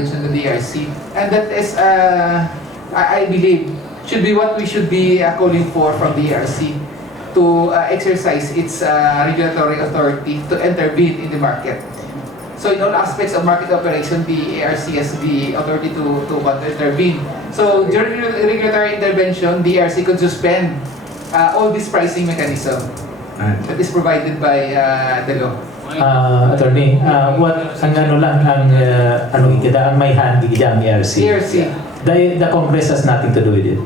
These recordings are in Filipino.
intervention of the DRC. And that is, I believe, should be what we should be calling for from the DRC to exercise its regulatory authority to intervene in the market. So in all aspects of market operation, the ARC has the authority to intervene. So during regulatory intervention, the ARC could suspend all this pricing mechanism that is provided by the law. Attorney, what ang ano lang ang ang may hand ang ERC. ERC. The Congress has nothing to do with it.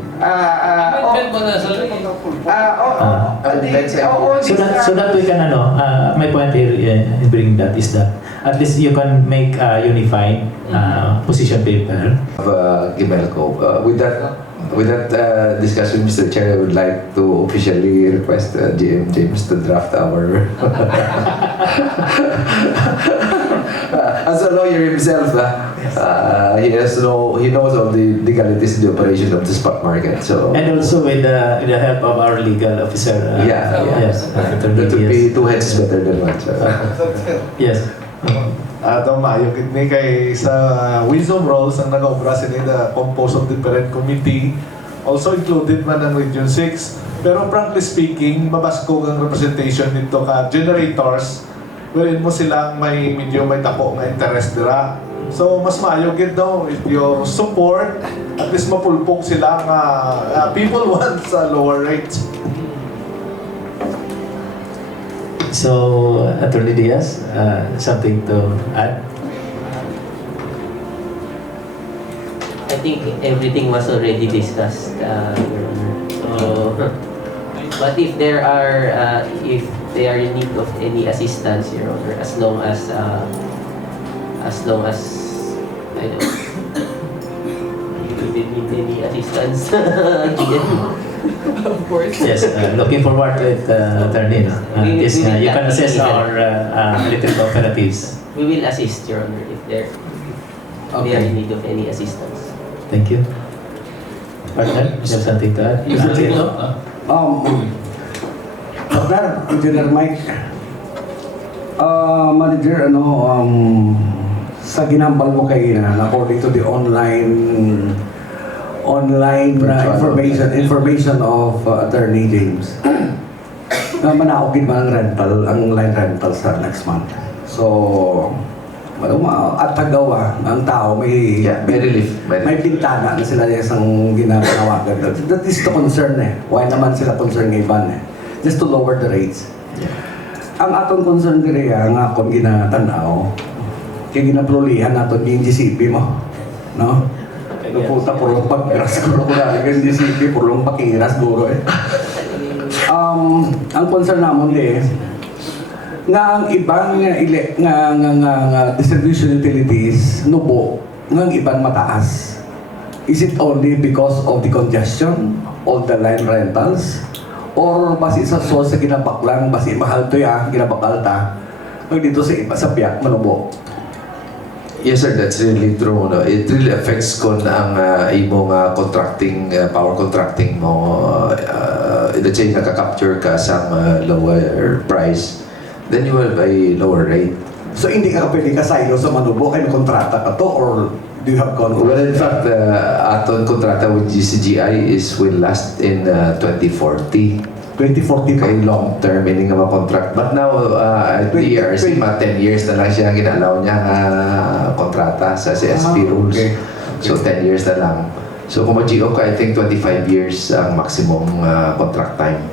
So that we can my point here in bringing that is that at least you can make a unified position paper. Gimelco. With that discussion, Mr. Chair, I would like to officially request GM James to draft our as a lawyer himself. He knows all the legalities in the operation of the spot market. So And also with the help of our legal officer. Yes. that would be two heads better than one. So. Yes. Maayong kitni kay sa wisdom roles ang nag-obra sila composed of different committee, also included man ang Region 6. Pero frankly speaking, mabaskog ang representation dito ka generators wherein mo silang may dako nga interest dira. So mas maayo gid daw if your support at least mapulpong sila nga people want sa lower rates. So, Attorney Diaz, something to add? I think everything was already discussed, Your Honor. So, but if there are, if they are in need of any assistance, Your Honor, as long as I don't, you didn't need any assistance, again. Of course. Yes, looking forward to it, Attorney. Yes, you can assess our electric cooperatives. We will assist, Your Honor, if they are in need of any assistance. Thank you. Partner, you have something to add? Partner, Engineer Mike. Manager, sa ginambal mo kay according to the online information of Attorney James, manaokid man ang line rental sa next month. So, at tagawa ang tao may relief. may bintana na sila isang ginagawagan. That is the concern Why naman sila concern ng iban Just to lower the rates. Ang atong concern diri nga akong ginatanaw kay ginaplulihan naton yung GCP mo, no? Puta purong pagkiras ko na yung GCP purong pakiras duro ang concern namon nga ang ibang nga distribution utilities nubo nga ang ibang mataas. Is it only because of the congestion of the line rentals or basi sa source sa ginabaklang basi mahal to ginabakal ta dito sa iba sa biyak manubo? Yes sir, that's really true. No? It really affects kung ang imong contracting, power contracting mo, let's say nakaka-capture ka sa lower price, then you will have a lower rate. So hindi ka pwede kasaylo sa manubo kay kontrata ka to or do you have contract? Well, in fact, aton kontrata with GCGI will last in 2040. 2040 Kay long term, meaning nga contract. But now, at the ERC, 10 years na lang siya ginalaw niya kontrata sa CSP rules. Okay. So 10 years na lang. So kung mag-GO ka, I think 25 years ang maximum contract time.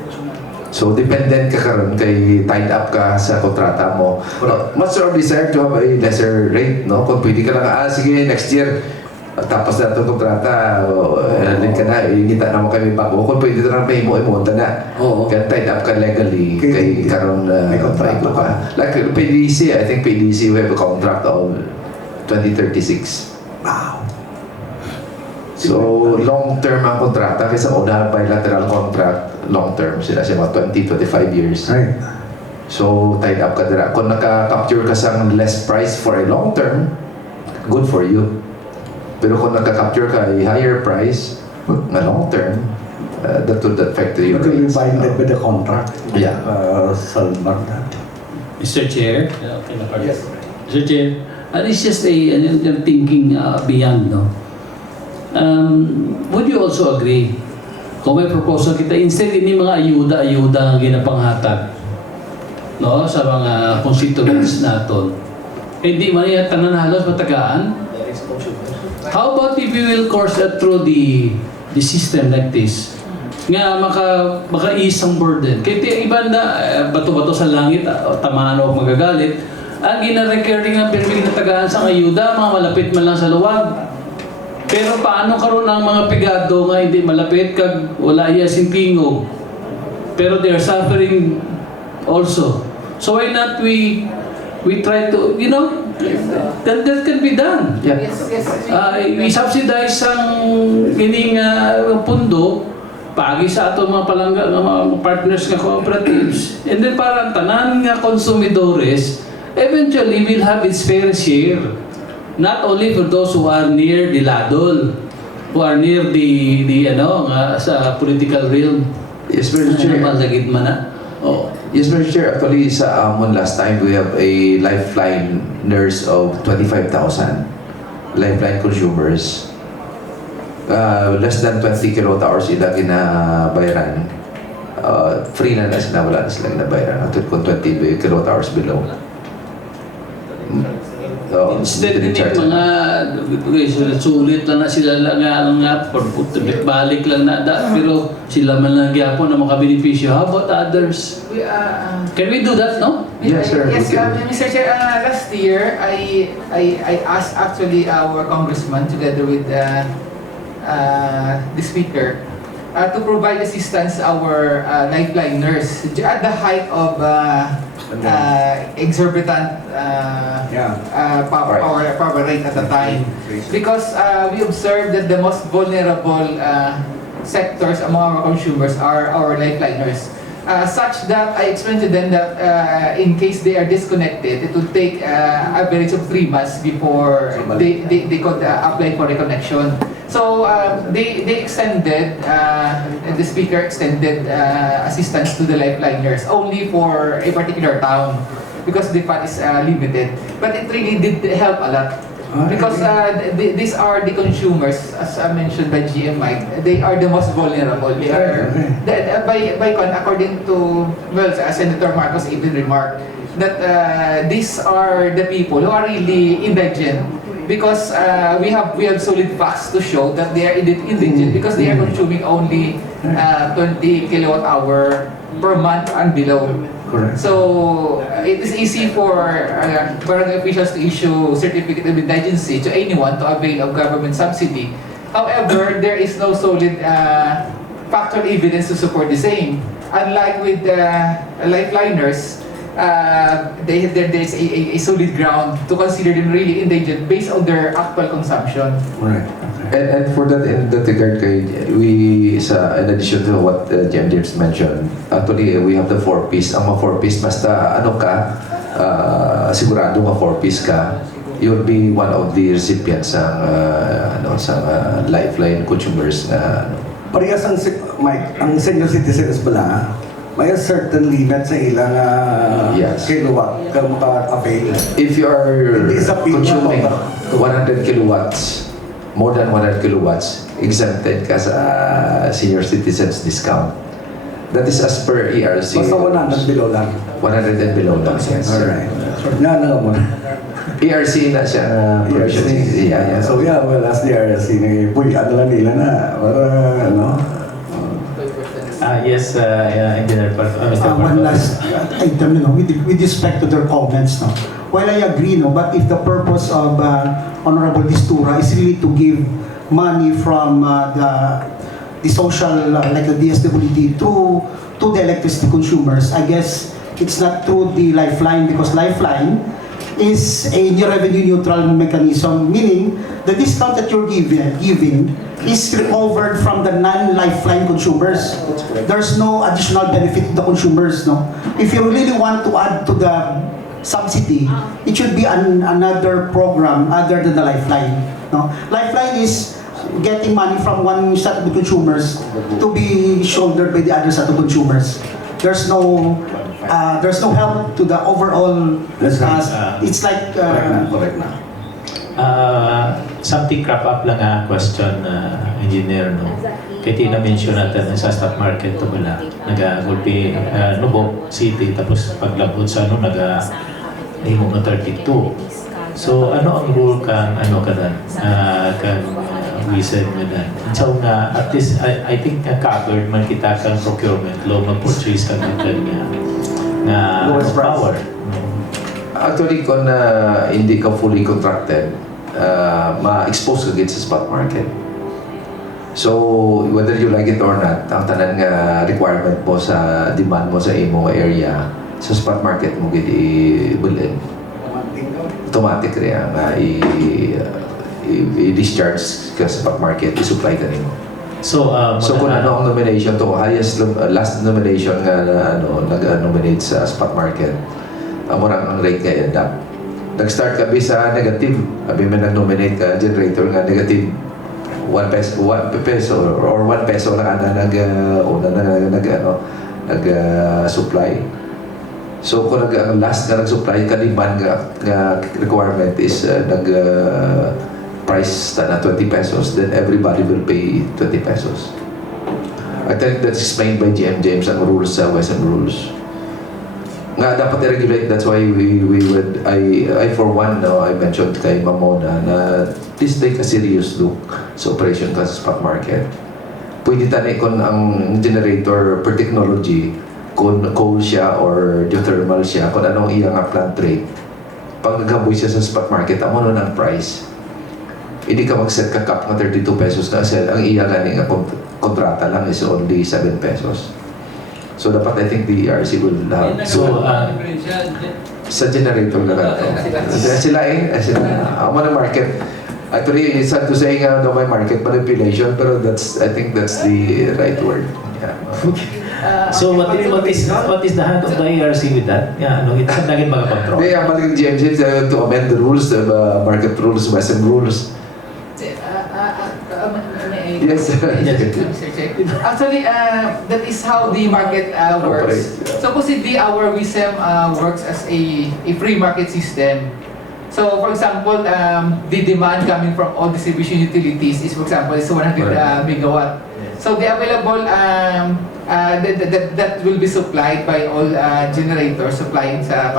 So dependent ka karon kay tied up ka sa kontrata mo. Much more desire to have a lesser rate, no? Kung pwede ka lang, sige, next year, tapos na itong kontrata, link ka na, inita naman kami bago. Kung pwede na lang pay mo, imunta na. Kaya tied up ka legally, kay karon may contract ka. Like PDC, I think PDC, we have a contract of 2036. Wow. So, long-term ang kontrata kaysa una bilateral contract, long-term sila mga 20-25 years. Right. So, tied up ka dira. Kung naka-capture ka sa less price for a long-term, good for you. Pero kung naka-capture ka a higher price, na long-term, that would affect your It will be rates. binded with the contract. Yeah. Salman. Mr. Chair, Yes. Mr. Chair, And it's just a thinking beyond, no? Would you also agree, kung may proposal kita, instead ini mga ayuda-ayuda ang ginapanghatag, no, sa mga constituents naton, hindi man iya tanan halos matagaan. How about if we will course that through the system like this? Nga maka-ease ang burden. Kaya iba na bato-bato sa langit, tamaan o magagalit. Ang gina-recurring ang pirmi ginatagaan sa ayuda, mga malapit man lang sa luwag. Pero paano karon ang mga pigado nga hindi malapit kag wala iya singkingo? Pero they are suffering also. So why not we try to, you know, that can be done. Yeah. Yes, yes. We subsidize ang gining pundo pagi sa ato mga palangga nga mga partners nga cooperatives. And then para tanan nga konsumidores eventually will have its fair share. Not only for those who are near the ladol, who are near the ano nga sa political realm. Yes, Mr. Chair. Ano sa gitna na? Oh. Yes, Mr. Chair. Actually, sa Amon last time, we have a lifeline nurse of 25,000 lifeline consumers. Less than 20 kilowatt-hours sila ginabayaran. Free na sila, wala na sila ginabayaran. Kung 20 kilowatt-hours below. Instead din mga sulit lang na sila lang nga balik lang na pero sila man lang gyapon na makabenepisyo. How about others? Can we do that, no? Yes, sir. Yes, we can. Mr. Chair, last year, I asked actually our congressman together with the speaker to provide assistance our lifeline nurse at the height of exorbitant power rate at the time. Because we observed that the most vulnerable sectors among our consumers are our lifeliners. Such that I explained to them that in case they are disconnected, it would take average of 3 months before they could apply for reconnection. So they extended, the speaker extended assistance to the lifeliners only for a particular town because the fund is limited. But it really did help a lot. Because these are the consumers, as mentioned by GMI, they are the most vulnerable. They are, according to, well, Senator Marcos even remarked, that these are the people who are really indigent. Because we have solid facts to show that they are indigent because they are consuming only 20 kilowatt hour per month and below. Correct. So it is easy for barangay officials to issue certificate of indigency to anyone to avail of government subsidy. However, there is no solid factual evidence to support the same. Unlike with lifeliners, there is a solid ground to consider them really indigent based on their actual consumption. Right. And for that, in that regard, we, in addition to what Jem James mentioned, actually, we have the 4-piece. Ang mga 4-piece, basta ano ka, sigurado nga 4-piece ka, you'll be one of the recipients sa lifeline consumers na Parehas ang senior citizens pala, may certain limit sa ilang Yes. kilowatt kung maka-avail. if you are Hindi sa pipa consuming ba? 100 kilowatts, more than 100 kilowatts, exempted ka sa senior citizens discount. That is as per ERC. Basta 100 below lang. 100 and below lang. Yes. Alright. Nga na mo. ERC na siya provision. Yeah. So yeah, well, as the RSC, ano lang nila na, para ano. Yes, Engineer Mr. One Pardo. last item, with respect to their comments, no. While I agree, but if the purpose of Honorable Distura is really to give money from the social, like the DSWD, to the electricity consumers, I guess it's not through the Lifeline, because Lifeline is a new revenue neutral mechanism, meaning the discount that you're giving is recovered from the non-Lifeline consumers. There's no additional benefit to the consumers, no? If you really want to add to the subsidy, it should be another program other than the Lifeline, no? Lifeline is getting money from one set of the consumers to be shouldered by the other set of consumers. There's no help to the overall. That's right. It's like Correct na. Something crop up lang question, engineer, no? Kaya tina-mention natin sa stock market to pala. Nag-gulpi, Nubo City, tapos paglabot sa himong na 32. So, ano ang rule kang, kang reason mo na? So, at least, I think covered man kita kang procurement law, mag-purchase ka nga Lowest price. power. Actually, kung hindi ka fully contracted, ma-expose ka sa spot market. So, whether you like it or not, ang tanan nga requirement mo sa demand mo sa imo area, sa spot market mo gid ibulin. Automatic rin nga i-discharge ka sa spot market, i-supply ka nimo. So, So kung ano ang nomination to, last nomination nga nag-nominate sa spot market, ang rate nga end up. Nag-start ka sa negative, abi may nag-nominate ka generator nga negative 1 peso or 1 peso na nag-supply. So kung ang last nga nag-supply ka demand nga requirement is price na 20 pesos, then everybody will pay 20 pesos. I think that's explained by GM James ang rules sa Western rules. Nga dapat i-regulate, that's why I for one, I mentioned kay Mamona na please take a serious look sa operation ka sa spot market. Pwede tani kung ang generator per technology, kung coal siya or geothermal siya, kung anong iyang plant rate, pag naghaboy siya sa spot market, amo nun ang price. Hindi ka mag-set ka cap ng 32 pesos na sell, ang iyang nga kontrata lang is only 7 pesos. So dapat I think the ERC will have sa generator na lang. Sila ang mga market. Actually, it's sad to say nga may market manipulation, pero I think that's the right word. Yeah. So what is the hand of the ERC with that? Yeah, it's not naging mag-control. They are maling GMC to amend the rules, the market rules, Western rules. Yes. Mr. Chair. Actually, that is how the market works. Supposedly, our WISM works as a free market system. So, for example, the demand coming from all distribution utilities is, for example, is 100 megawatt. So, the available that will be supplied by all generators supplying sa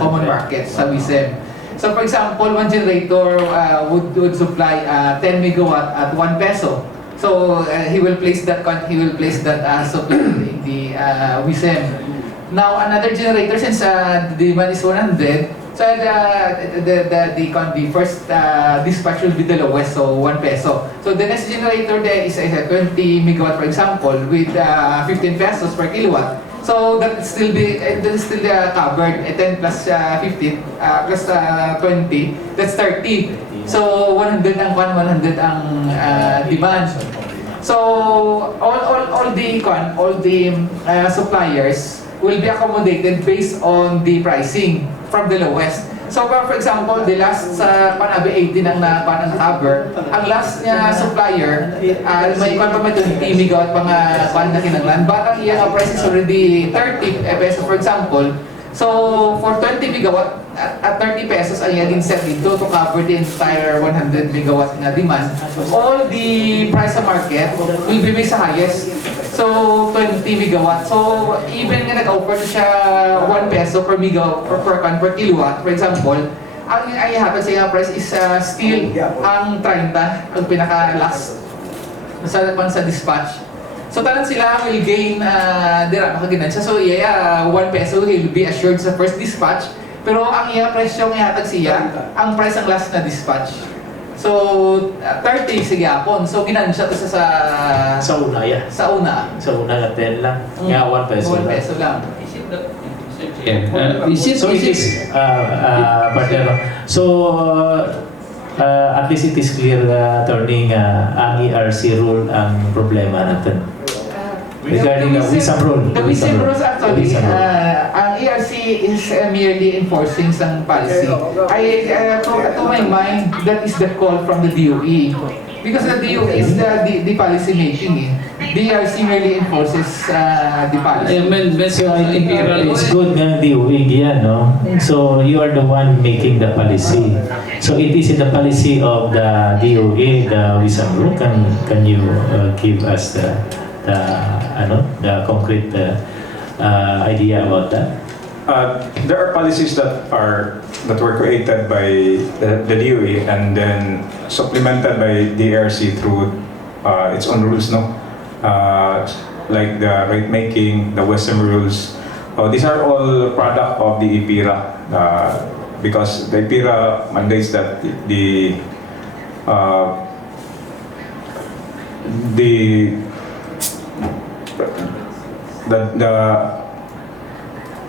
common market sa WISM. So, for example, one generator would supply 10 megawatt at 1 peso. So he will place that supply in the WISM. Now another generator, since the demand is 100, so the first dispatch will be the lowest, so 1 peso. So the next generator there is a 20 megawatt, for example, with 15 pesos per kilowatt. So that still covered. 10 plus 15 plus 20, that's 30. So 100 ang 100 ang demand. So all the suppliers will be accommodated based on the pricing from the lowest. So for example, the last sa Panabi 18 ang na-cover, ang last niya supplier, may 20 megawatt pang na kinanglan, but ang iyang price is already 30 pesos, for example. So for 20 megawatt at 30 pesos ang iyang set dito to cover the entire 100 megawatt na demand. All the price sa market will be based sa highest. So 20 megawatt. So even nga nag-offer siya 1 peso per megawatt per kilowatt, for example, ang ihahatid sa iyang price is still ang 30 ang pinaka-last sa dispatch. So tanan sila will gain makaginansya. So 1 peso will be assured sa first dispatch. Pero ang iya presyo ng ihatag siya, ang price ang last na dispatch. So 30 sige apon. So ginansya to sa una, yeah. Sa una. Sa una na 10 lang. Kaya 1 peso 1 peso lang. So it is, partner. So at least it is clear, attorney, ang ERC rule ang problema natin. Regarding the WISM rule. The WISM rules actually, ang ERC is merely enforcing some policy. To my mind, that is the call from the DOE. Because the DOE is the policy making. DRC merely enforces the policy. So I think it's good nga DOE yan, no? So you are the one making the policy. So it is in the policy of the DOE, the wisdom rule. Can you give us the concrete idea about that? There are policies that were created by the DOE and then supplemented by DRC through its own rules, no? Like the rate making, the Western rules. These are all product of the IPIRA because the IPIRA mandates that the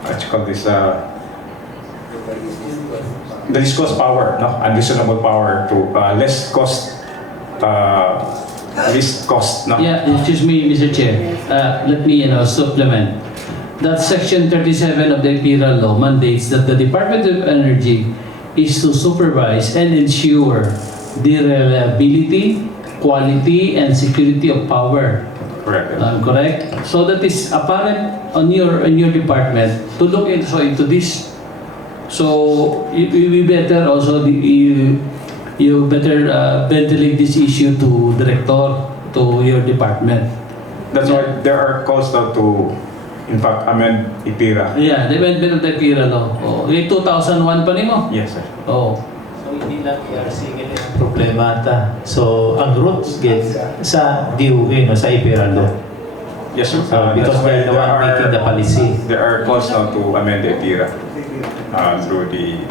what you call this, the discourse power, no, unreasonable power to least cost, no. Yeah, excuse me, Mr. Chair. Let me, supplement. That Section 37 of the IPIRA law mandates that the Department of Energy is to supervise and ensure the reliability, quality, and security of power. Correct. Correct? So that is apparent on your department to look into this. So we better also you better ventilate this issue to director, to your department. That's why there are calls now to, in fact, amend IPIRA. Yeah, the amendment of the IPIRA law. Oh, 2001 pa nimo? Yes, sir. Oh. So hindi lang ERC ganyan ang problema ata. So ang roots sa DOE, no, sa IPIRA law. Yes, sir. Because That's why we're the one making the policy. There are calls now to amend the IPIRA through the.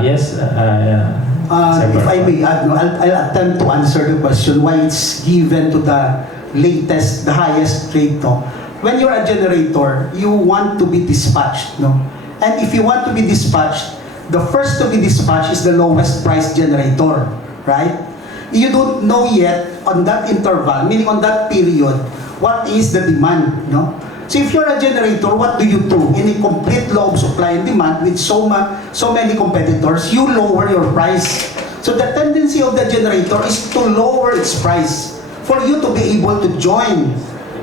Yes. If I may add, no, I'll attempt to answer the question why it's given to the latest, the highest rate. No? When you're a generator, you want to be dispatched. No? And if you want to be dispatched, the first to be dispatched is the lowest price generator, right? You don't know yet on that interval, meaning on that period, what is the demand. No? So if you're a generator, what do? In a complete law of supply and demand with so many competitors, you lower your price. So the tendency of the generator is to lower its price for you to be able to join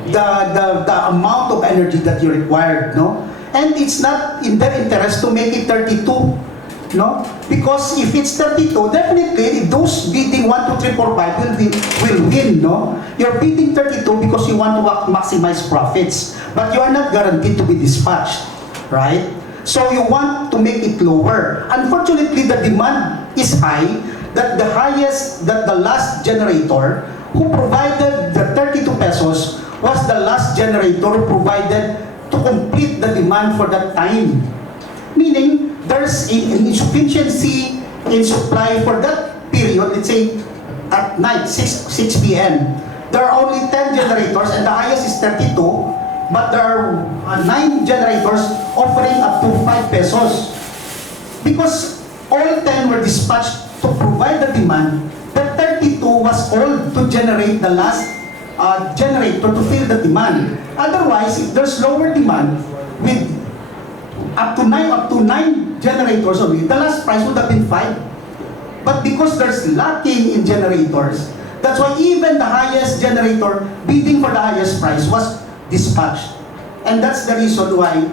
the amount of energy that you required, no? And it's not in their interest to make it 32, no? Because if it's 32, definitely those bidding 1, 2, 3, 4, 5 will win, no? You're bidding 32 because you want to maximize profits, but you are not guaranteed to be dispatched, right? So you want to make it lower. Unfortunately, the demand is high, that the last generator who provided the 32 pesos was the last generator who provided to complete the demand for that time. Meaning, there's an insufficiency in supply for that period, let's say at night, 6 p.m. There are only 10 generators and the highest is 32, but there are 9 generators offering up to 5 pesos. Because all 10 were dispatched to provide the demand, the 32 was all to generate the last generator to fill the demand. Otherwise, if there's lower demand with up to 9 generators only, the last price would have been 5. But because there's lacking in generators, that's why even the highest generator bidding for the highest price was dispatched. And that's the reason why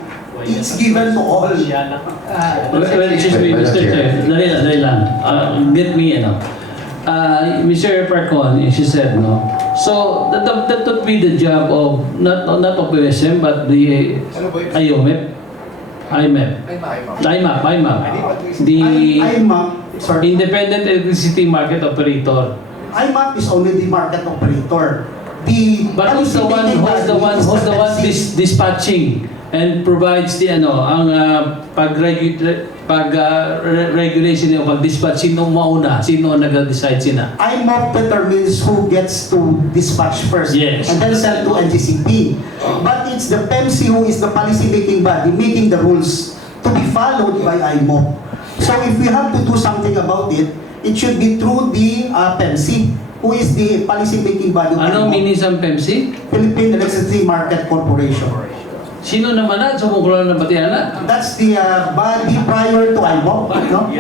it's given to all. Well, excuse me, Mr. Chair. Dali lang. Get me, Mr. Parcon, she said, no? So, that would be the job of, not of OSM, but the IMAP. The Independent Electricity Market Operator. IMAP is only the market operator. But who's the one dispatching and provides the regulation o pag-dispatch, sino mauna, sino nag-decide sina? IMAP determines who gets to dispatch first, Yes. and then send to NGCP. But it's the PEMC who is the policy-making body making the rules to be followed by IMAP. So if we have to do something about it, it should be through the PEMC, who is the policy-making body. Anong meaning ng PEMC? Philippine Electricity Market Corporation. Sino naman na sa kungkulan ng Batiana? That's the body prior to IMOC, no?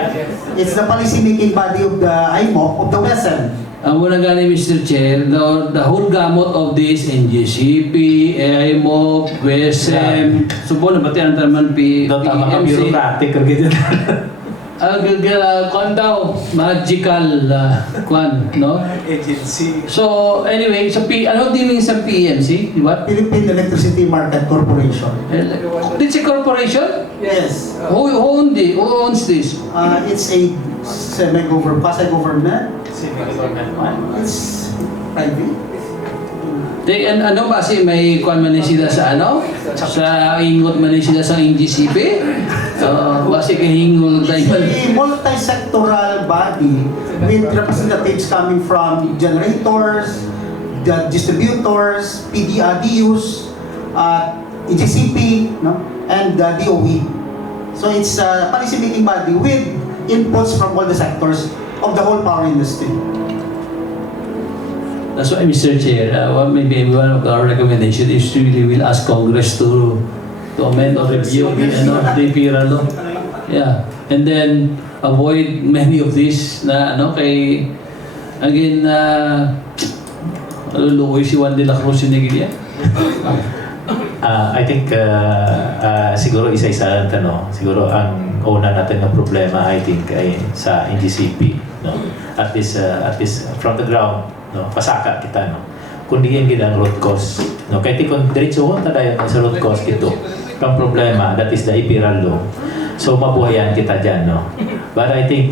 It's the policy-making body of the IMOC of the WESM. Ang muna gani, Mr. Chair, the whole gamut of this, NGCP, AIMOC, WSM, subo na Batiana naman, Doon tama ka PMC. bureaucratic or ganyan. Kwan daw, magical, kwan, no? Agency. So, anyway, ano din sa PMC, di ba? Philippine Electricity Market Corporation. It's a corporation? Yes. Who owns this? It's a quasi-government. It's private. Ano ba may kwan man sila sa ano? Sa ingot man sila sa NGCP? Basi kahingol It's tayo. a multi-sectoral body with representatives coming from generators, the distributors, PDRDUs, EGCP, no? And the DOE. So it's a policy-making body with inputs from all the sectors of the whole power industry. That's why, Mr. Chair, maybe one of our recommendations is we will ask Congress to amend or review the PIRA law. Yeah. And then avoid many of these na kay again lulukoy si Juan de la Cruz Siniglia. I think siguro isa-isa ang tanong. Siguro ang una natin ng problema I think ay sa NGCP, no. At least from the ground, no, pasaka kita, no. Kundi yung ginang root cause, no. Kaya kung diretso ko tayo sa root cause ito. Ang problema, that is the IPIRA law. So mabuhayan kita dyan, no. But I think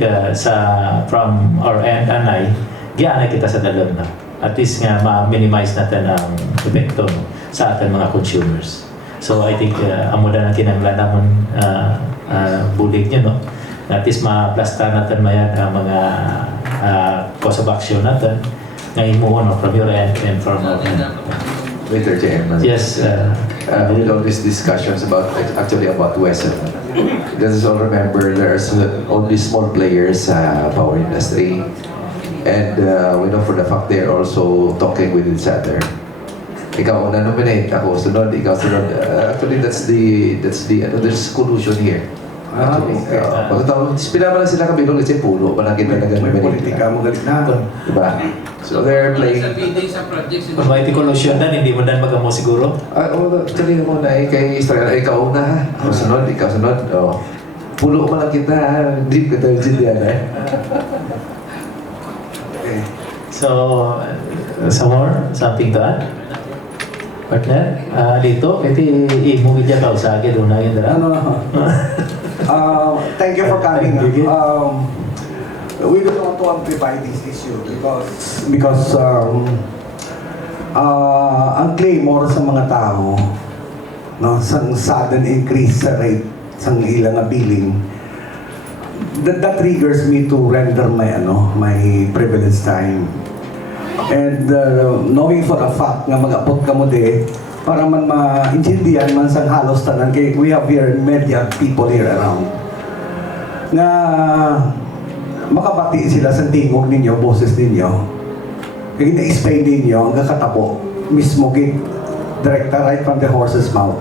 from our end, anay, gianay kita sa dalon, no. At least nga ma-minimize natin ang epekto, no, sa ating mga consumers. So I think amo na kinanglan namon bulig nyo, no. At least ma-plasta natin mayan ang mga cause of action natin ngayon mo, no, from your end and from our end. Mr. Chairman. Yes. With all these discussions about WESM, let us all remember there's only small players sa power industry, and we know for the fact they're also talking with each other. Ikaw na nominate, ako sunod, ikaw sunod. Actually, that's the there's collusion here. Actually, pinama lang sila kabilog kasi pulo, palagi talaga nominate. Politika mo galit na. Diba? So they're playing. Kung may collusion na, hindi mo na magamo siguro. Actually mo na kay Israel, ikaw na ha. Ako sunod, ikaw sunod. Oh. Pulo mo lang kita ha. Hindi ko tayo sindihan eh. Okay. So, some more? Something to add? Partner? Dito, iti i-movie dyan ka sa akin. Doon na yun dala. Thank you for coming. Thank you. We don't want to amplify this issue because ang claimor sa mga tao, no, sang sudden increase sa rate sang ilang billing, that triggers me to render my privilege time. And knowing for a fact nga mag-abot ka mo para man ma-intindihan man sa halos tanan kay we have here media people here around na makabati sila sa tingog ninyo, boses ninyo kaya na-explain ninyo ang kakatapo mismo direct right from the horse's mouth.